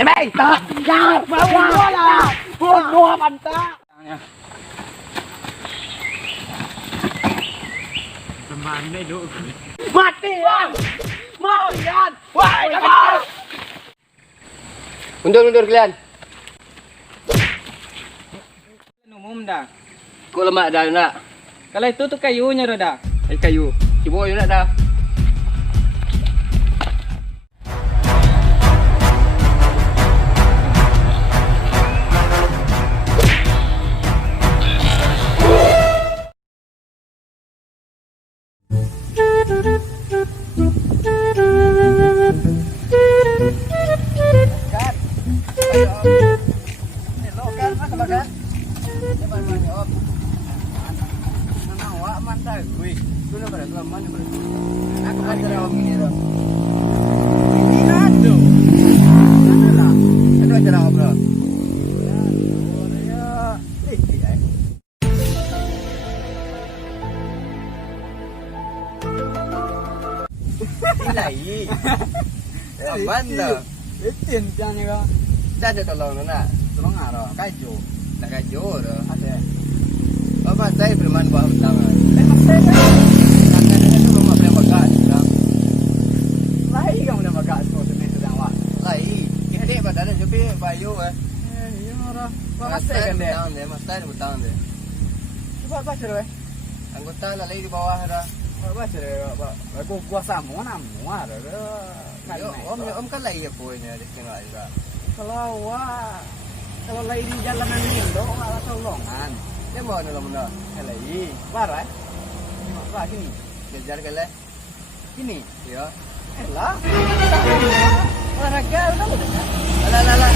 Cepat, tak. Jangan bawa lah. Bunuh pantai. Teman ni duk. Mati kan? Mati kan? Wah, kamu. Mundur kalian. Umum dah. Kau lemak dah nak. Kalau itu tu kayunya dah. Kayu. Cuba you nak dah. Aman dah. Betin jangan ni kau. Dah ada tolong nak. Tolong arah. Kaju. Nak kaju dah. Ada. Apa saya firman buah tangan. Saya Tangan itu rumah boleh makan sedang. lain kamu dah makan semua sedang wak. Lai. Kita dek badan tapi bayu Ya orang. Masai kan dia. Masai hutang dia. Cuba baca deh. Anggota lagi di bawah dah. Baca deh. Aku kuasa mana muar. Om kan lagi apa punya di tengah juga. Kalau lagi di jalanan ini dong ala tolongan. Dia mau dalam mana? Lagi. Barai. Ini mak gini. Kejar ke le? Gini. Ya. Elah. Olahraga udah udah. Alah.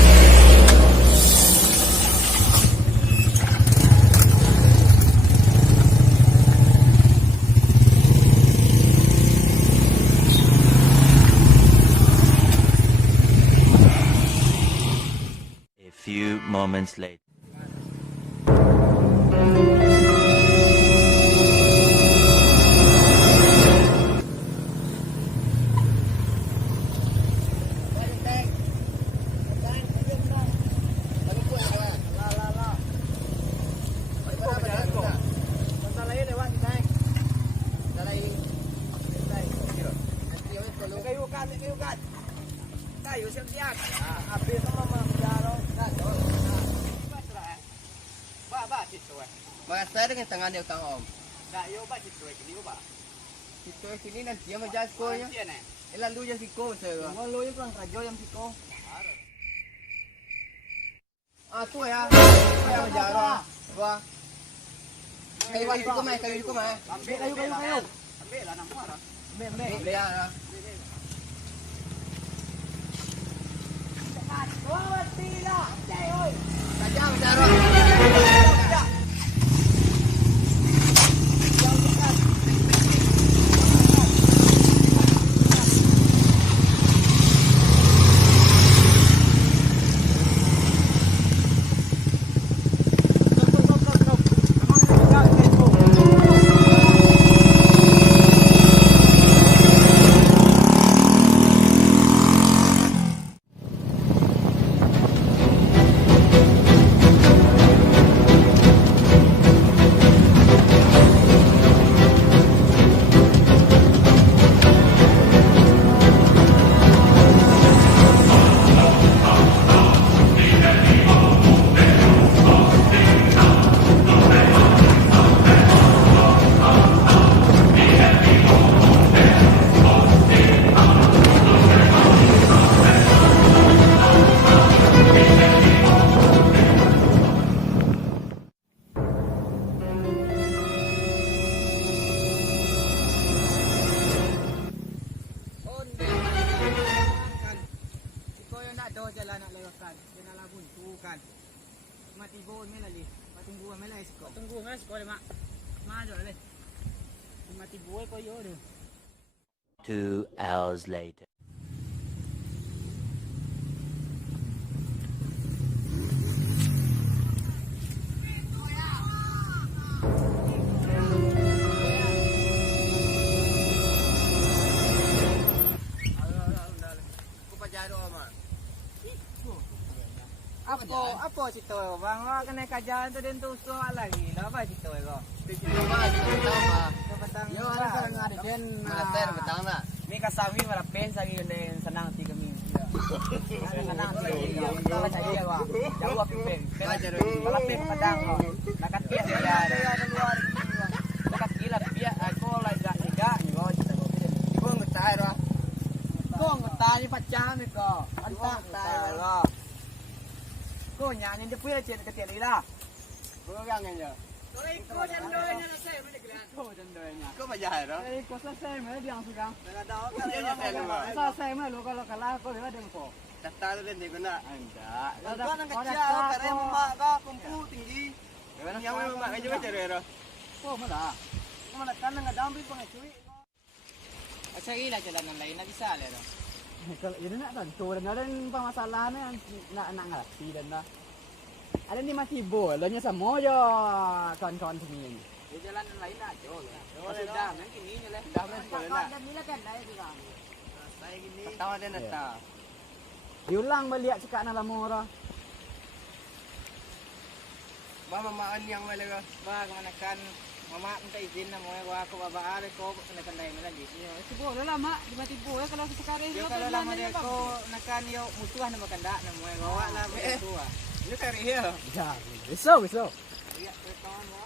Few moments later. Kayu siap-siap. Habis sama menjalo. Ba situ eh. Maka saya dengan tangan dia utang om. Tak yo ba situ eh ini ba. Itu sini nanti yang menjadi sekolahnya. Lalu yang siko saya. Walau yang kurang kerja yang siko. Tu ya. Saya menjara. Wah. Kayu juga mai. Ambil kayu. Ambil lah nama orang. Ambil. Ya. Wah, tidak. Cai oi. Saja menjara. jalan nak lewatkan. Dia nak labun tu kan. Mati bon mai lagi. Tunggu mai lagi sekolah. Tunggu mai sekolah mak. Ma jo le. Mati boy ko yo tu. 2 hours later. Apa cerita bang? Wah kena kajian tu dan tu suruh lagi. Apa cerita kau? Cerita apa? Cerita Petang. Yo ada sekarang ada den master petang nak. Mi kasawi marapen sawi den senang 3 minggu. Senang 3 minggu. Kita cari apa? Jauh api pen. Marapen padang kau. Nak katia dia. Nak katia dia. Aku lagi enggak ni kau cerita kau. Ibu ngetai dah. Kau ngetai ni pacam ni kau. Antak tai kau. Kau nyanyi dia punya cerita katia ni lah. Berang aja. Kau jandoynya nak saya mana kalian? Kau jandoynya. Kau bayar dah. Kau selesai mana dia yang sudah? Ada orang yang saya lupa. Selesai mana lu kalau kalah kau ada kau. Daftar tu den guna. Enggak. Kau nak kecil karena mak kau kumpu tinggi. Yang mak aja cari dah. Kau mana? Kau mana kan enggak dambi pengecuali. Cari lah jalan lain nak bisa le dah. Kalau ini nak tentu dan ada permasalahannya nak ngerti dan dah. Ada ni masih bolanya sama je kawan-kawan sini. Di jalan lain aja lah. Sudah nanti ni je lah. Dah men boleh nak. Dan ni lah kan dah juga. Saya gini. Tahu ada nata. Diulang balik cakap nak lama dah. Mama maan yang mana ke? Bang mana kan mama minta izin nak mau aku baba ada kau kena pandai mana lagi. Itu boleh lah mak, di mati boleh kalau sekarang Yo kalau lama dia kau nakan yo musuhan nak makan dak nak mau bawa lah musuh. Ini cari ya. Ya, besok. Ya, kawan mo.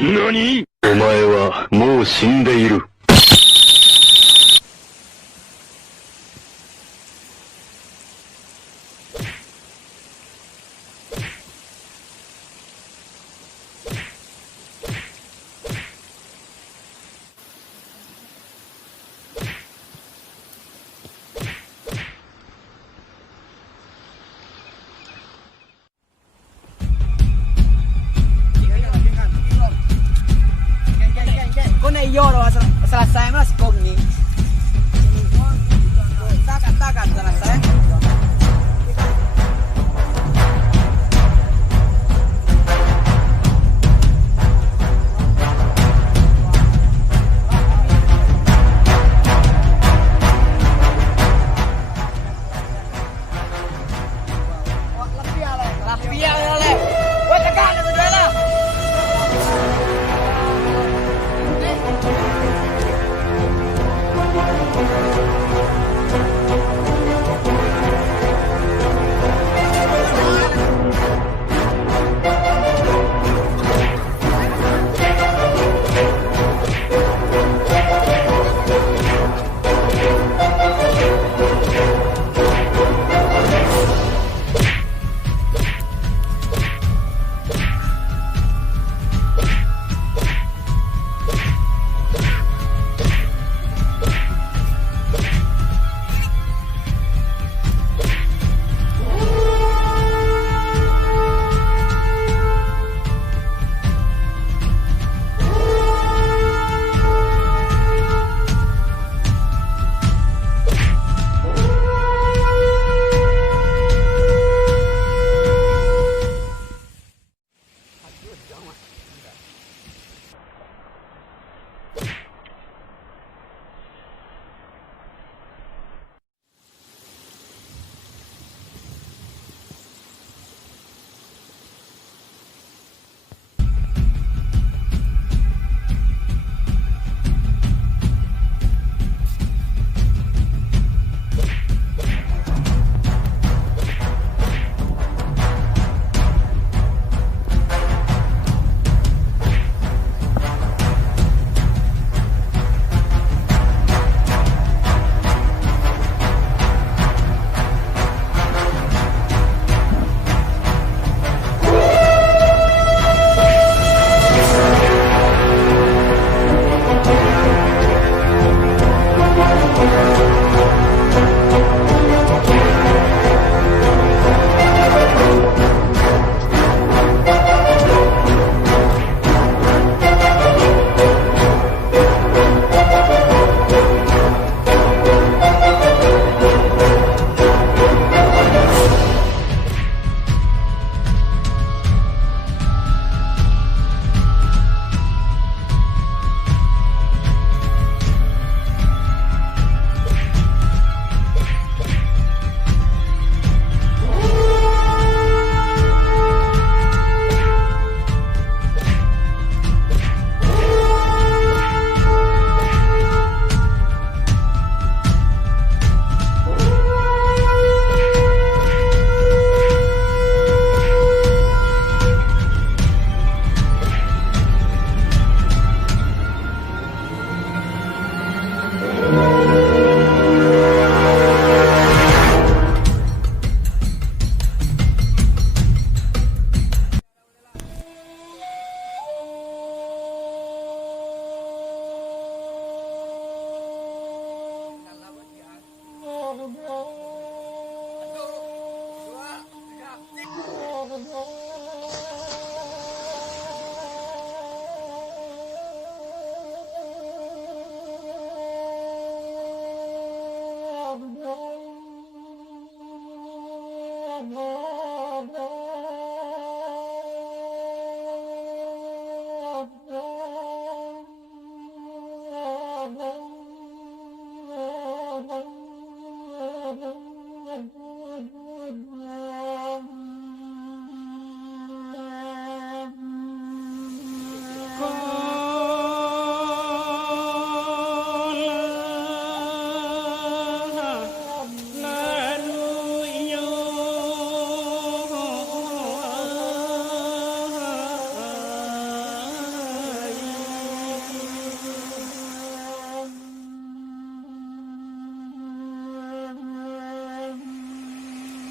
NANI?お前はもう死んでいる。Kau nak iyo dah selesai mas kau ni. Takkan selesai. Rafia le. Woi Tekan tu dah lah.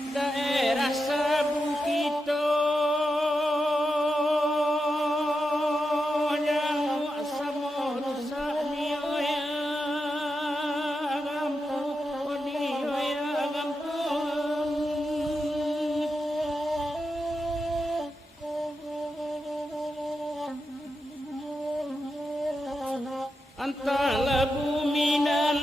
Daerah sabu kita yang sama rusak nioya gampo nioya gampo antara bumi dan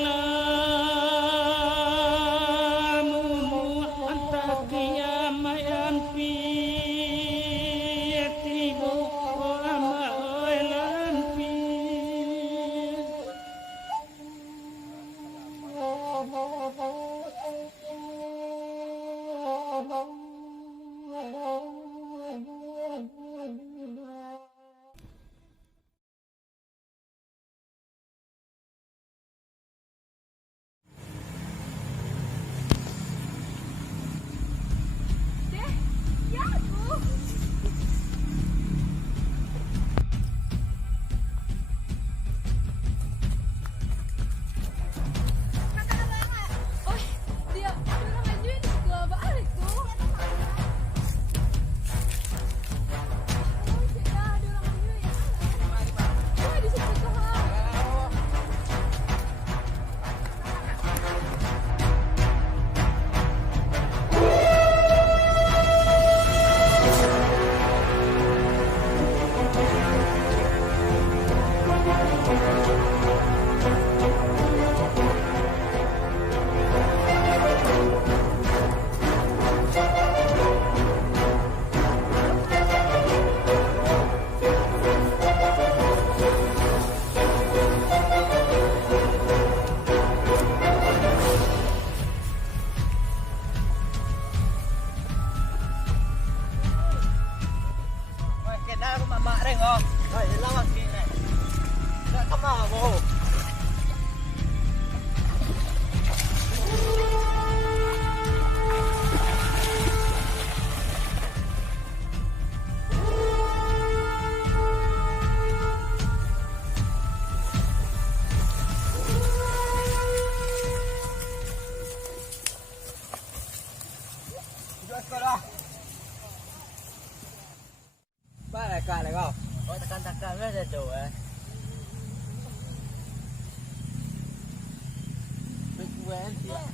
Tekan lah dah tu Berkuat siap.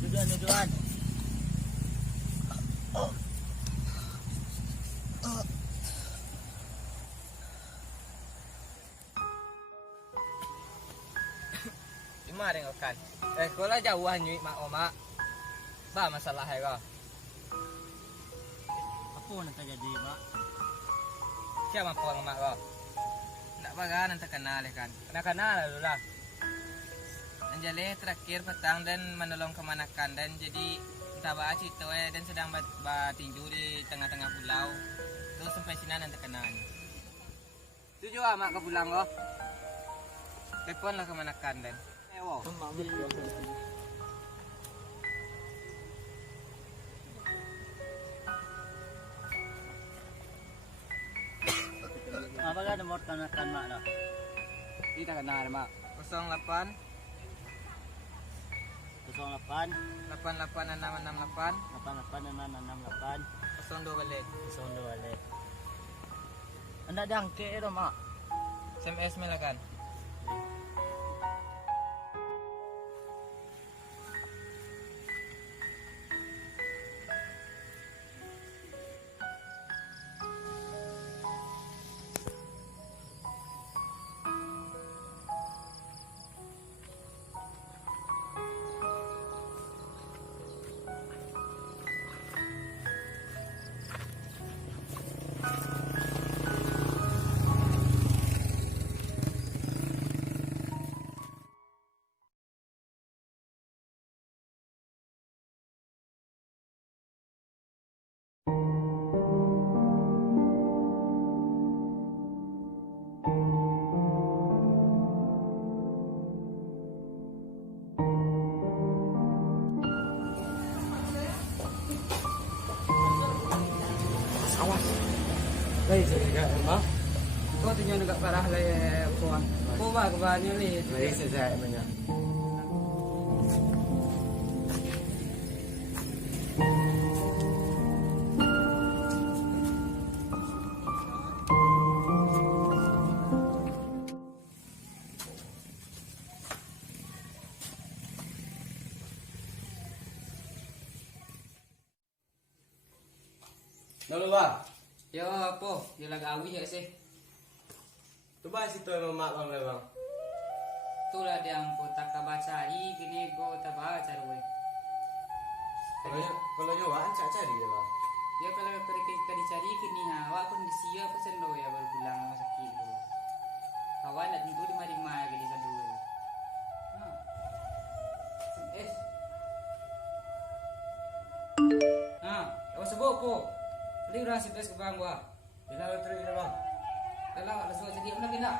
Tujuan. Gimana dengan kan? Sekolah jauh nyui mak omak. Ba masalah hai kau. Apa nak terjadi mak? Siapa apa mak kau? Nak bagan nanti kenal kan? Kenal dulu lah. Anjali terakhir petang dan menolong kemanakan dan jadi entah bahas itu dan sedang tinju di tengah-tengah pulau. Terus sampai sini nanti kenal. Tujuh mak ke pulang kau. Telepon lah kemanakan dan. Wow. Apa kan nomor kanakan mak dah? Kita kenal mak. 08 08 886668 886668 02 balik. 02 balik. Anda dah angke dah mak. SMS melakan. agak parah lah ya puan. Coba kebanyakan ni. Mari saya banyak. Dulu bang, Ya apa? Dia lagi awi ya sih. tu bang situ yang mak bang bang. Itulah dia yang tak baca gini go tak baca ruwe. Kalau nyawa cari dia bang. Ya kalau kita dicari kini awak kondisi apa sendo ya baru pulang rumah sakit dulu. Kawan nak tunggu di mari-mari ke di sendo. Apa sebut po? Beli orang sibuk ke bang gua. Bila lu terus dia bang. Kalau ada suatu jadi mana kena?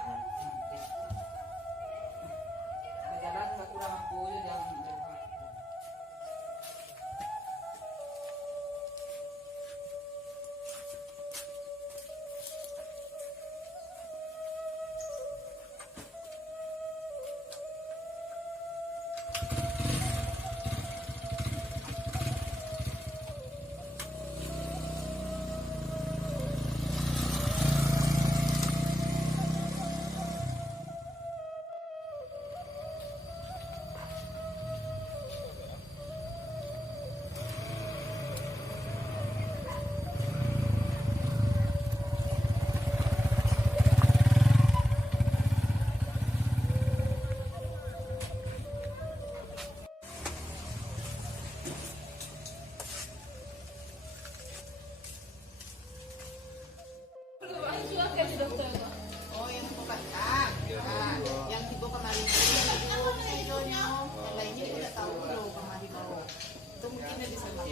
Jalan tak kurang aku je jangan. Oh, yang bukan yang tiba kemarin yang lainnya kita tak tahu loh kemarin mau. Itu mungkin dia disebabkan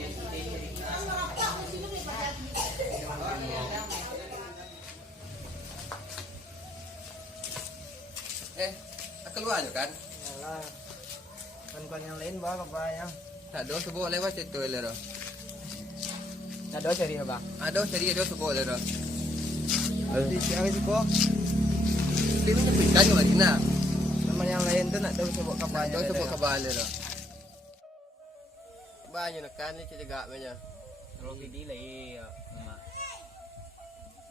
keluar je kan? Yalah. Kawan-kawan yang lain bang apa yang? Tak ada sebut lewat situ le dah. Ada cari bang. Ada cari ada sebut le dah. Di cari situ. Dia punya pikan ke mana? Teman yang lain tu nak tahu sebut kapal. Ada sebut kabar le dah. Banyak nak kan ni cegak banyak. Kalau video lagi mak.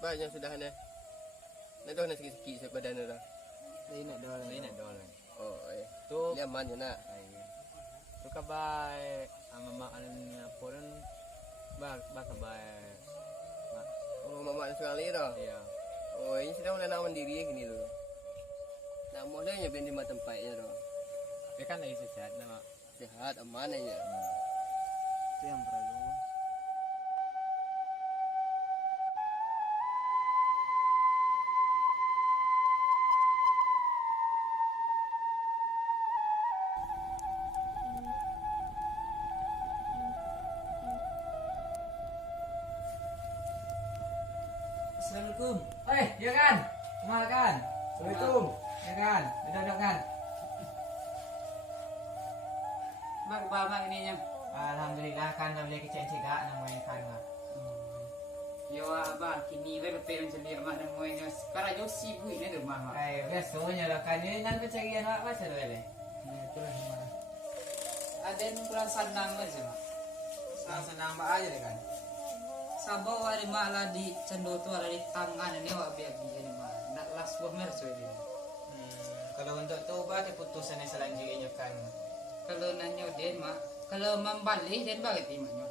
Banyak sudah ni. Nak tahu nak sikit-sikit sepadan dah. Lain nak dolar. Oh, Tu ni aman je nak. tu kabar ama mak apa dan ba kabar. Oh, mamak seorang lagi dah. Ya. Oh, ini sedang nak mandiri gini tu. Nak mau dah yang di tempatnya dah. Dia kan lagi sehat nama. Sehat, aman aja. Itu yang perlu. Assalamualaikum. Ya kan? Makan. Assalamualaikum. Ya kan? Duduk kan? Mak ini nya. Alhamdulillah kan dah boleh kecek cegak nak main kan mak. Yo abah kini we betul macam dia mak nak moynya. Sekarang yo sibuk ni tu mak. Biasanya lah kan ni nan pencarian awak macam mana? Itulah semua. Ada yang kurang senang aja mak. Senang mbak aja deh kan. Sabar ada mak lah di cendo tu ada di tangan ni awak biar dia mak. Nak las buah merah dia. Kalau untuk tu bah keputusan yang selanjutnya kan. Kalau nanya dia mak, kalau membalik dia bagi timanya.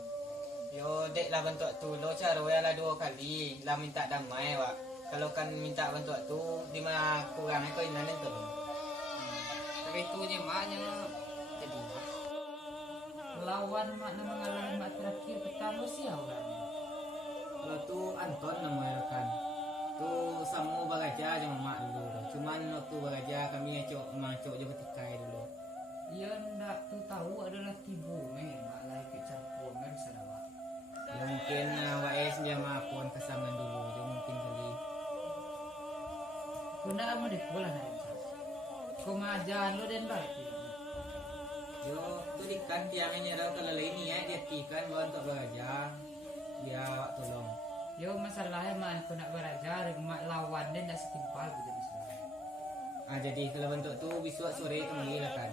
Yo dek lah bentuk tu lo cara lah 2 kali lah minta damai wak. Kalau kan minta bentuk tu di mana kurang kau inan tu. Tapi tu je maknya jadi. Lawan mak nama mengalami mak terakhir pertama siapa? Kalau tu Anton namanya kan. Tu sama bagaja sama mak dulu. Cuman waktu bagaja kami ngacok je bertikai dulu. Dia nak tu tahu adalah tibu mak lah ikut campur kan sana mak. Ya mungkin awak senjama pun kesangan dulu je mungkin kali. Kau nak apa di sekolah hari ni? Kau ngajar lo dan baik. Yo tu di kan tiangnya dah kalau lain ni dia tikan bawa untuk bagaja. Dia awak tolong. Yo masalahnya mak aku nak belajar, mak lawan dia nak setimpal gitu masalah. Jadi kalau bentuk tu besok sore kembali lah kan.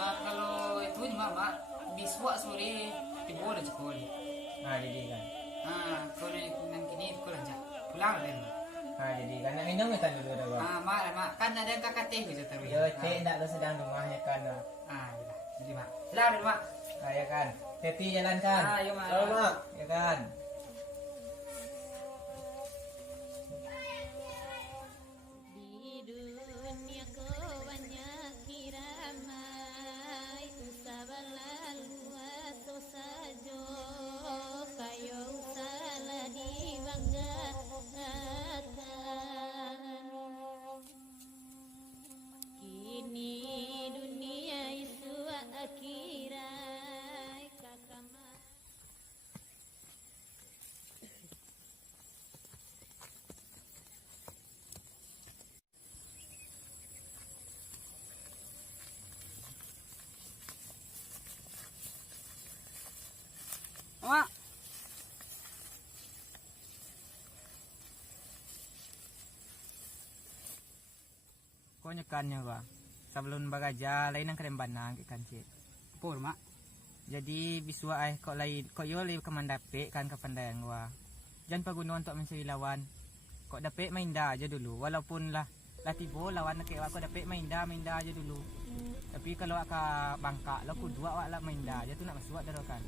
Kalau itu mak besok sore tiba dah sekolah. Jadi kan. Kalau yang kini sekolah aja pulang lah mak. Jadi kan nak minum kan dulu dah bang. Mak kan ada kakak teh gitu terus. Yo cek nak lo sedang rumah ya kan. Jadi mak. Pulang mak. Ya kan. Hati jalan kan. Yo mak. Mak. Ya kan. Mak. Kau nyekannya gua. Sebelum bagaja lain yang keren banang kan cik. Pur mak. Jadi biswa kok lain kok yo lay kemandape kan kepandayan gua. Jangan paguna untuk mencari lawan. Kok dapet main dah aja dulu. Walaupun lah tibo lawan kayak aku dapet main dah aja dulu. Tapi kalau aka bangka lo ku dua lah main dah aja tu nak masuk dah kan.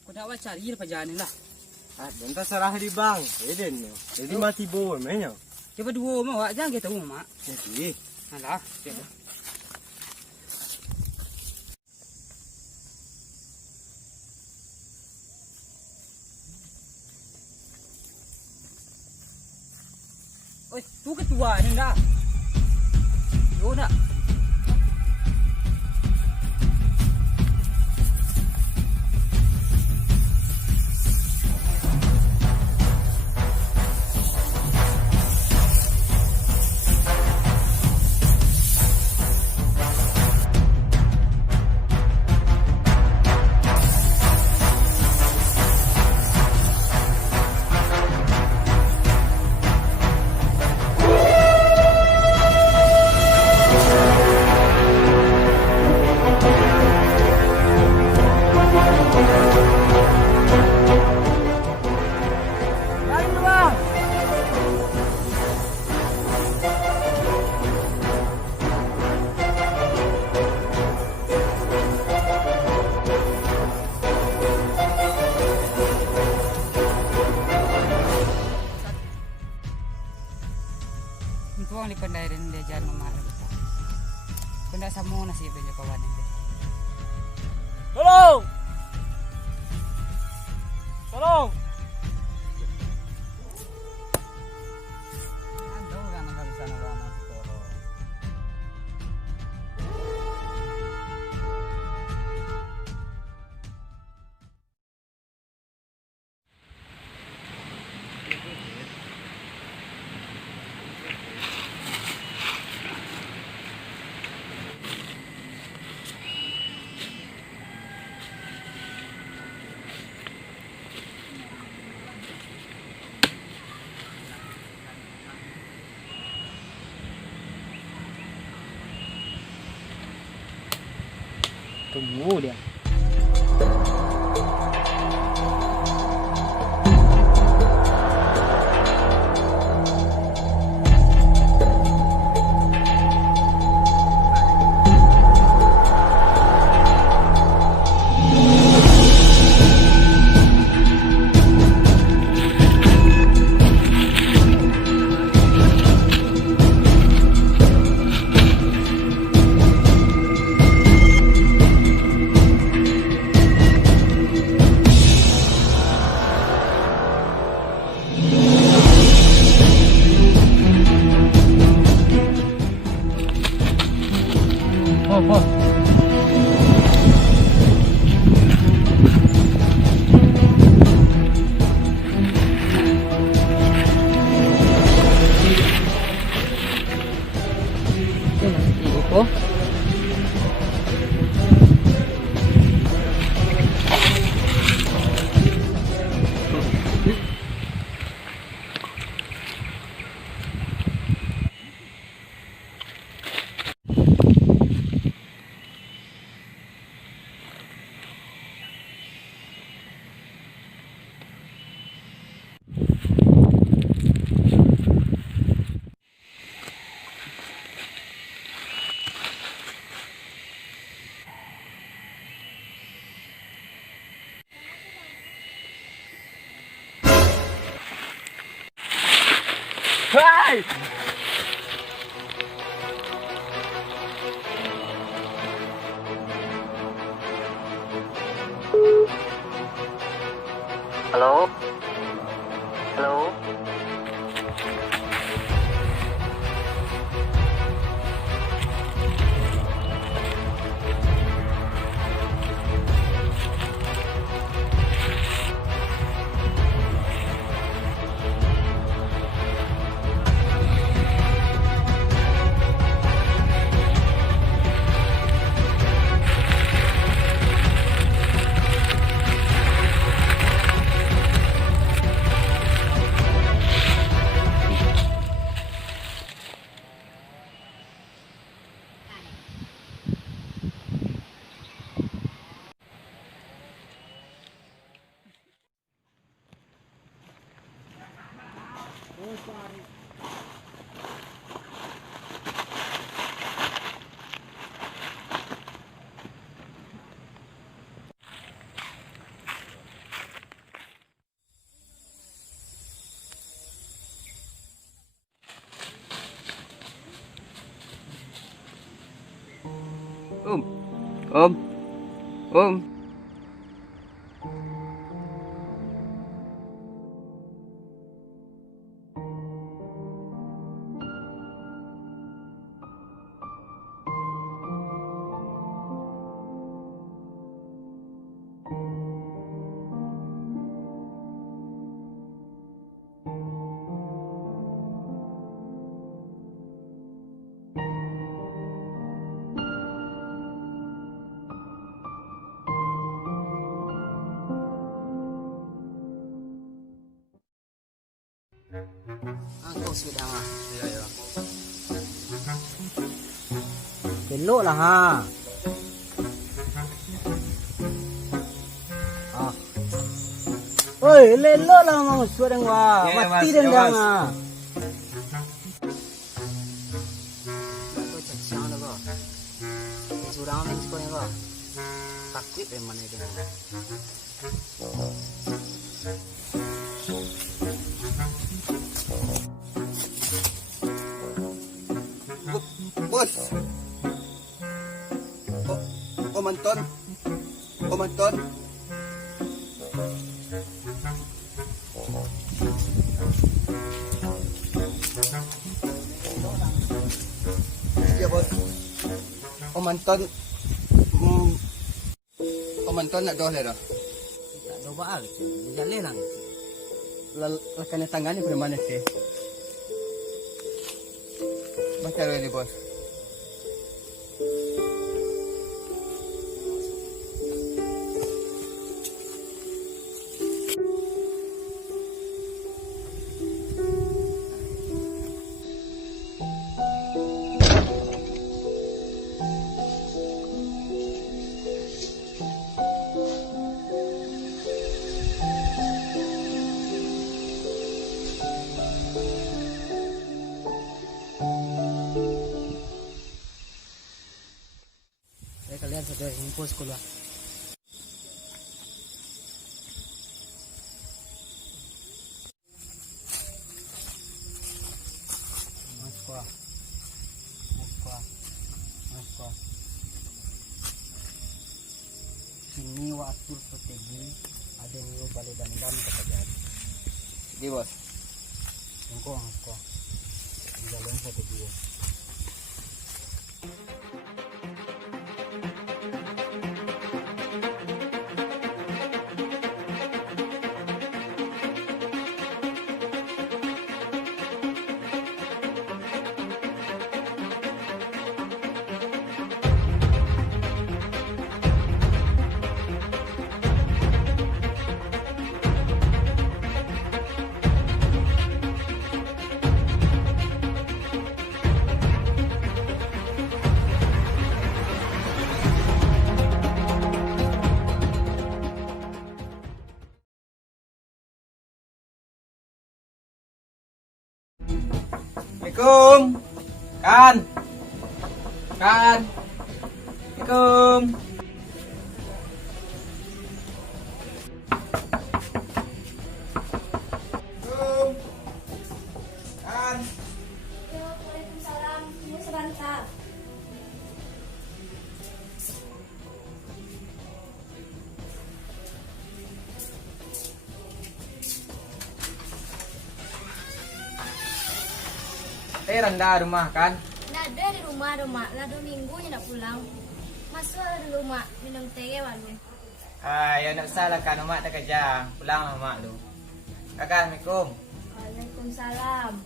Kau dah awal cari apa jalan lah. Dan terserah di bang. Jadi mati bol mainnya. Coba dua mak jangan kita mak. Jadi. Alah, coba. Oi, tu ketua ni dah. Yo dah. Tuang di pandai dan dia jangan memarah kita. Benda sama nasib dia kawan ini. Tolong! Tolong! Ando kan nang sana lama toro. Tunggu dia. Hai! Halo? Halo? Om. Kau sudah ha. Ya. Belok lah ha. Oi, lelok lah mau suara gua. Ya, Mati Mas, dan ya, jangan. Mas. Aku cacang dah kau. Surang ni kau yang kau. Takut memang ni dia. Bos. Om Anton. Ya bos. Om Anton. Om Anton nak doh le dah. Tak ada baal. Jalan lah. Lakannya tangannya pada mana sih? Baca dulu ni bos. kalian sudah info sekolah. Moskwa. Kini waktu strategi ada new balai dandan ketajaan. Di bos. Moskwa. Jalan strategi. Assalamualaikum. Kan. Assalamualaikum. Kan. Waalaikumsalam. Ini sebentar. Rendah rumah kan? Nggak ada di rumah, lah 2 minggu nggak pulang. Masuk di rumah minum teh walu. Ya nak salah kan mak tak kerja. Pulang lah mak lu. Kakak, Assalamualaikum. Waalaikumsalam.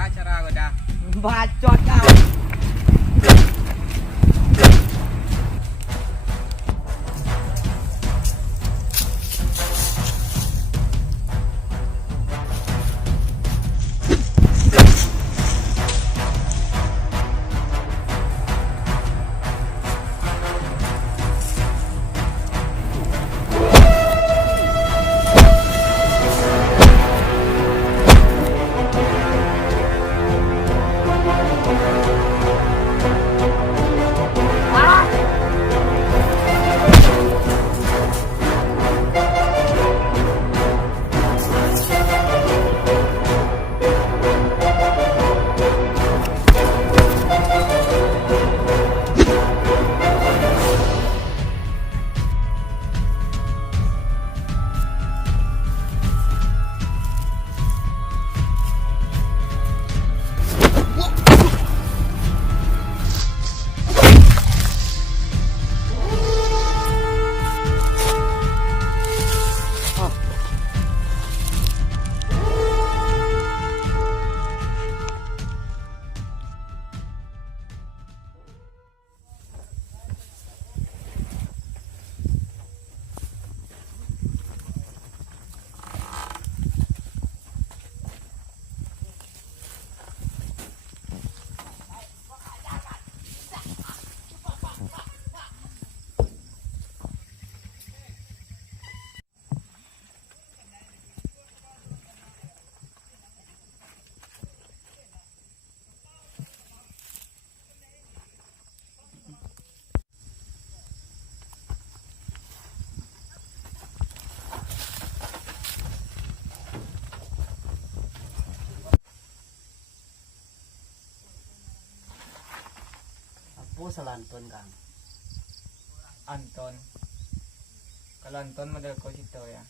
Acara kau dah. Bacot kau. salah Anton Kang. Anton. Kalau Anton model kau situ ya.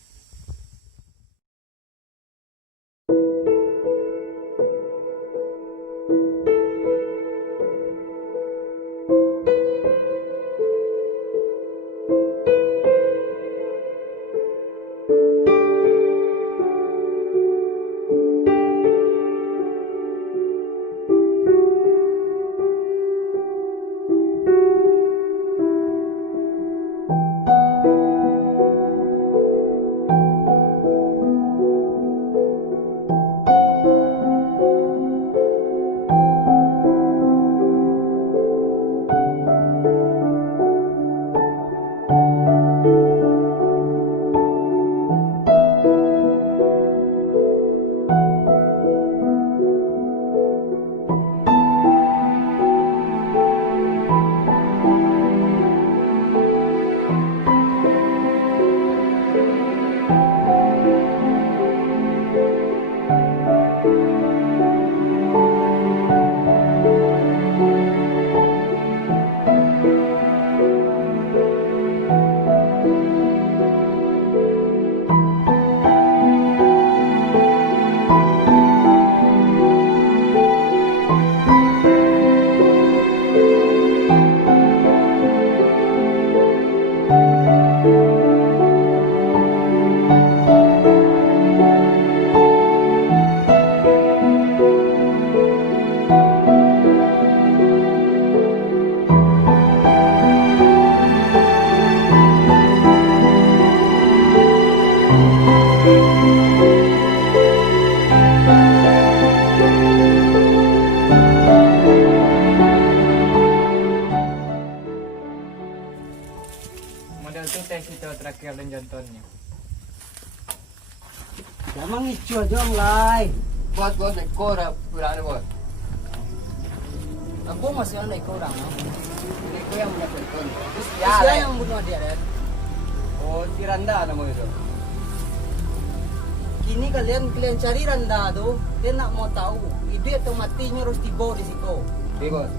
Model itu tes itu terakhir dan contohnya. Jamang icu aja mulai. Bos naik kora kurang ni bos. Aku masih ada naik orang. Naik kau yang punya Anton. Terus Siapa yang bunuh dia Dan? Oh si Randa nama itu. Kini kalian cari Randa tuh, dia nak mau tahu hidup atau matinya harus tiba di situ. Oke bos.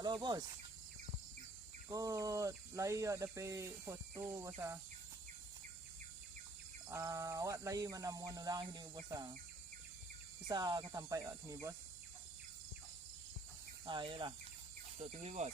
Halo bos, kok lagi ada foto bos awak lagi mana mau nulang ini bos bisa ketampai sini bos. Iyalah, tuh tinggi bos.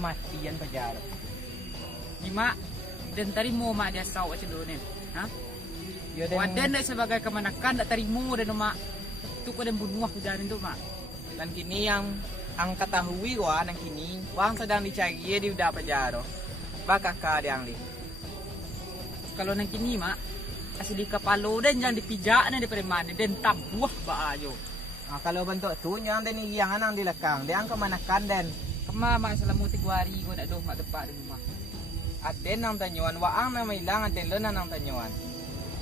kematian penjara. Lima, dan terima mak dia saw macam dulu ni. Ha? Yo Waden dah sebagai kemenakan tak terima dan mak. Tu kau dan bunuh penjara tu mak. dan kini yang ang ketahui wa nang kini wang sedang dicari di udah penjara. Bakaka diang li. Kalau nang kini mak, kasih di kepala dan jangan dipijak ni daripada mana dan tabuh ba ajo. Kalau bentuk tu yang dan yang anang di lekang, dia ang kemanakan dan Kema mak selama 3 hari kau nak doh mak tempat di rumah. aden nang tanyuan waang na may ilang aden lena nang tanyuan.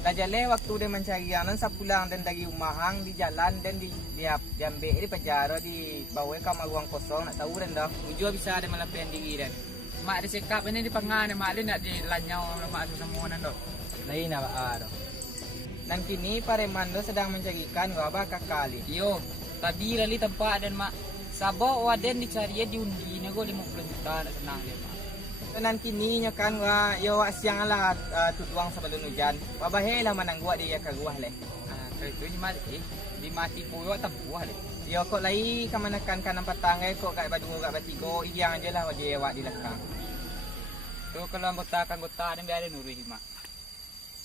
Dajale waktu dia mencari anan sa pulang dan dari rumahang di jalan dan diambil di penjara di bawah kamar ruang kosong nak tahu dan dah. Tujuh bisa ada melapian diri dan mak ada sekap ini di pengan mak dia nak dilanyau mak semua nan doh. Lain apa ado. Dan kini Paremando sedang mencarikan wabah kakali. Yo, tadi lali tempat dan mak Sabo waden dicari diundi nego 50 juta nak senang dia mak. Dan kini nyokan wa yo siang ala tuduang sebelum hujan. Wabahe lah manang gua dia ka ruah leh. Kalau itu ni mak di mati puyo tabuah deh. Yo kok lai kamanakan kanang patang kok kat badu kat batigo iyang aje lah wajeh awak di lekang. Tu kalau anggota dan biar ada nurih mak.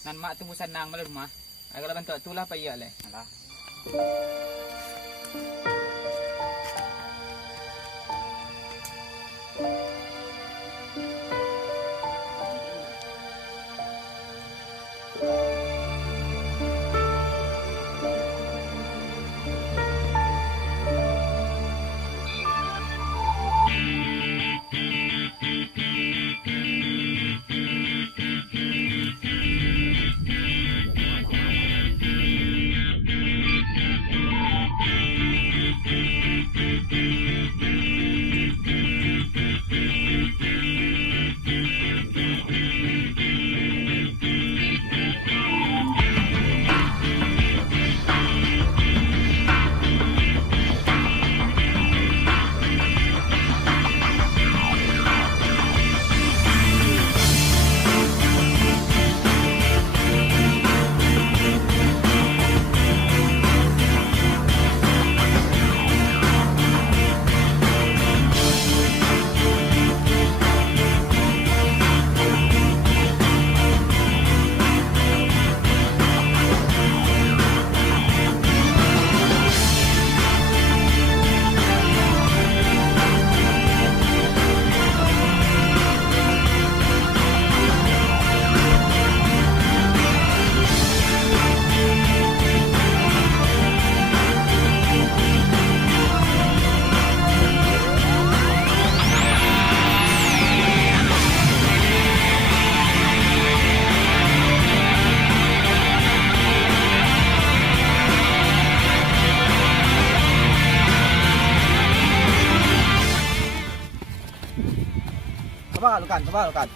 Nan mak tunggu senang malam rumah. Kalau bentuk itulah payah leh. Alah. Lukan.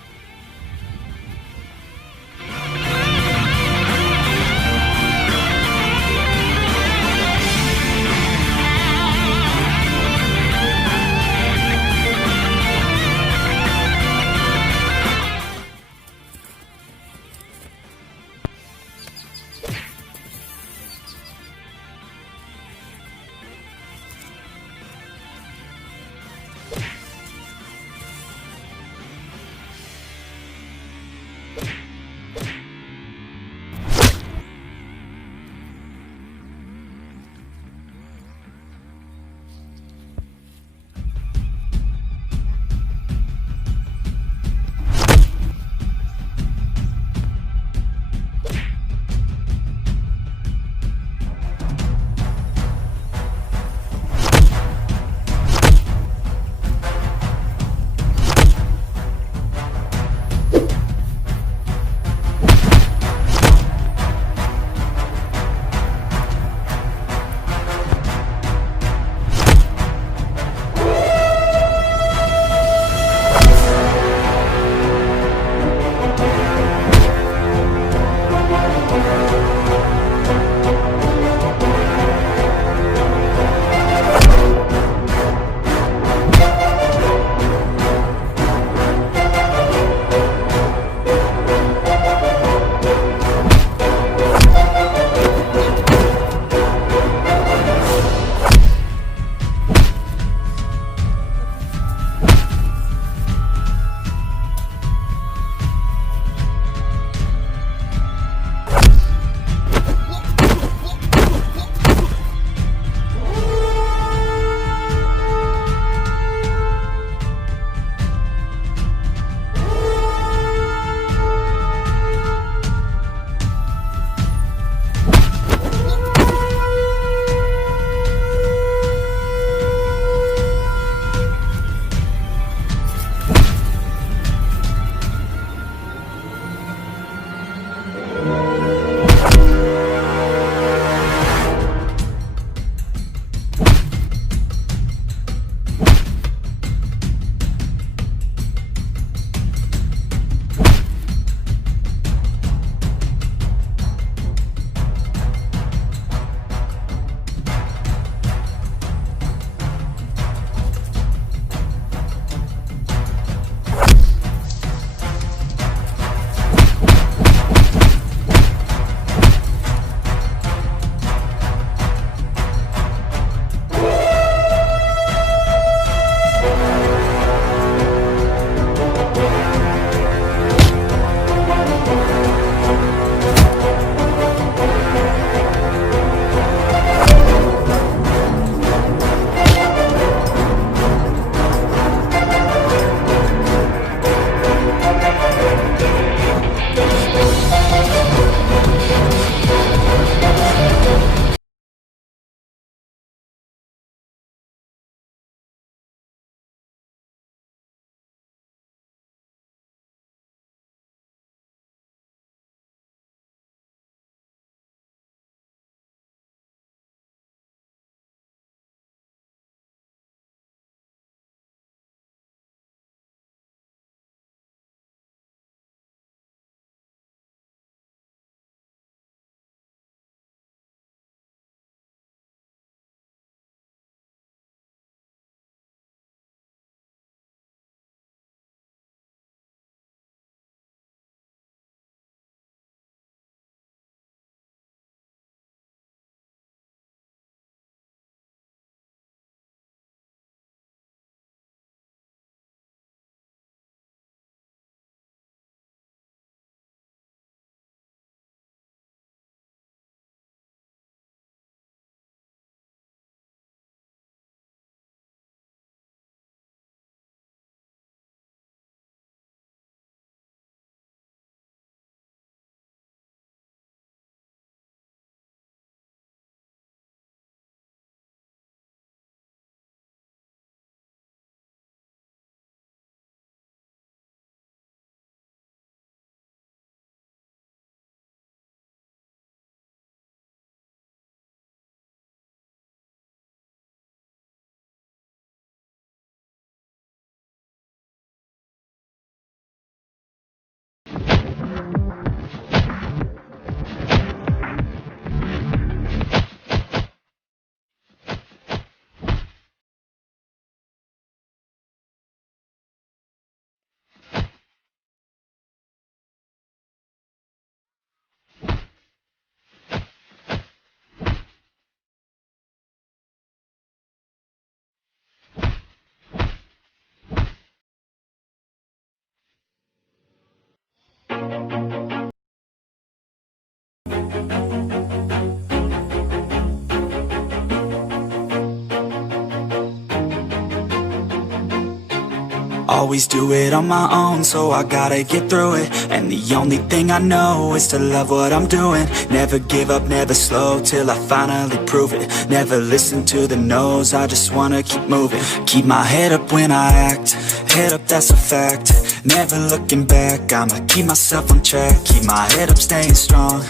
Always do it on my own, so I gotta get through it. And the only thing I know is to love what I'm doing. Never give up, never slow, till I finally prove it. Never listen to the no's, I just wanna keep moving. Keep my head up when I act, head up, that's a fact. Never looking back, I'ma keep myself on track. Keep my head up, staying strong,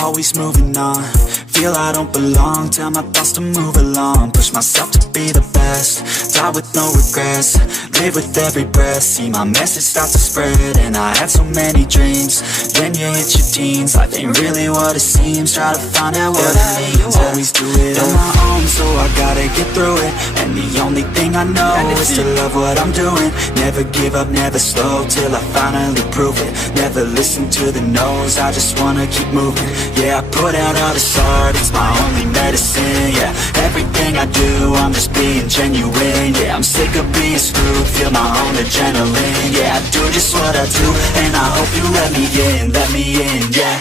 always moving on. Feel I don't belong, tell my thoughts to move along. Push myself to be the best, die with no regrets. Live with every breath, see my message start to spread. And I had so many dreams, then you hit your teens. Life ain't really what it seems, try to find out what it means. Always do it on my own, so I gotta get through it. And the only thing I know is to love what I'm doing. Never give up, never slow, till I finally prove it. Never listen to the no's, I just wanna keep moving. Yeah, I put out all this art, it's my only medicine. Yeah, everything I do, I'm just being genuine. Yeah, I'm sick of being screwed, feel my own adrenaline. Yeah, I do just what I do, and I hope you let me in, yeah.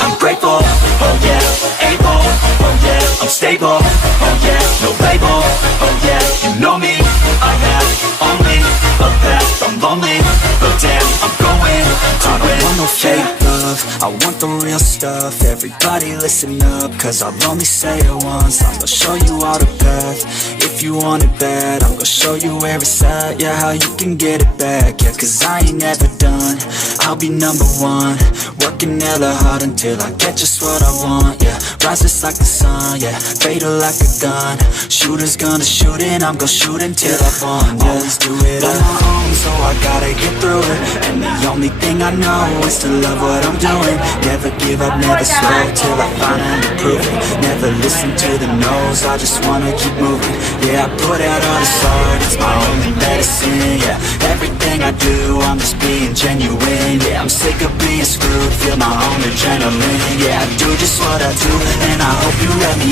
I'm grateful, oh yeah, able, oh yeah, I'm stable, oh yeah, no label, oh yeah, you know me, I have only a path, I'm lonely, but damn, I'm going to I don't want no fake love, I want the real stuff. Everybody listen up, cause I'll only say it once. I'm gonna show you all the path, if you want it bad. I'm gonna show you where it's at, yeah, how you can get it back. Yeah, cause I ain't never done, I'll be number one. Working hella hard until I get just what I want, yeah. Rises like the sun, yeah, fatal like a gun. Shooter's gonna shoot and I'm gonna shoot until I won, yeah. Always do it on my own, so I gotta get through it. And the only thing I know is to love what I'm doing. Never give up, never slow, till I finally prove it. Never listen to the no's, I just wanna keep moving. Yeah, I put out all this art, it's my only medicine. Yeah, everything I do, I'm just being genuine. Yeah, I'm sick of being screwed, feel my own adrenaline. Yeah, I do just what I do, and I hope you let me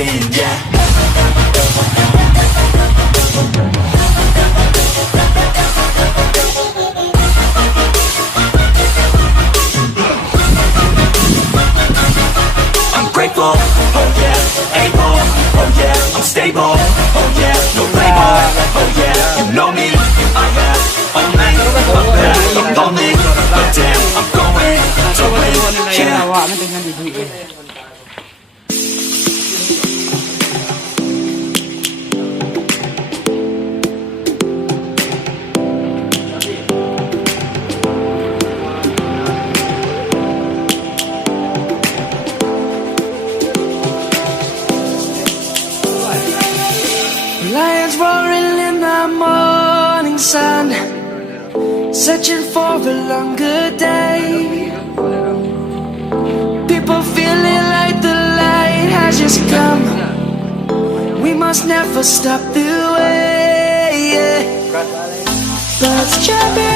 in, yeah. Grateful, oh yeah, able, oh yeah, I'm stable, oh yeah, no label, oh yeah, you know me, I have only a path, I'm lonely, but damn, I'm going to win, yeah. Lions roaring in the morning sun, searching for a longer day. People feeling like the light has just come. We must never stop the way, yeah. Birds chirping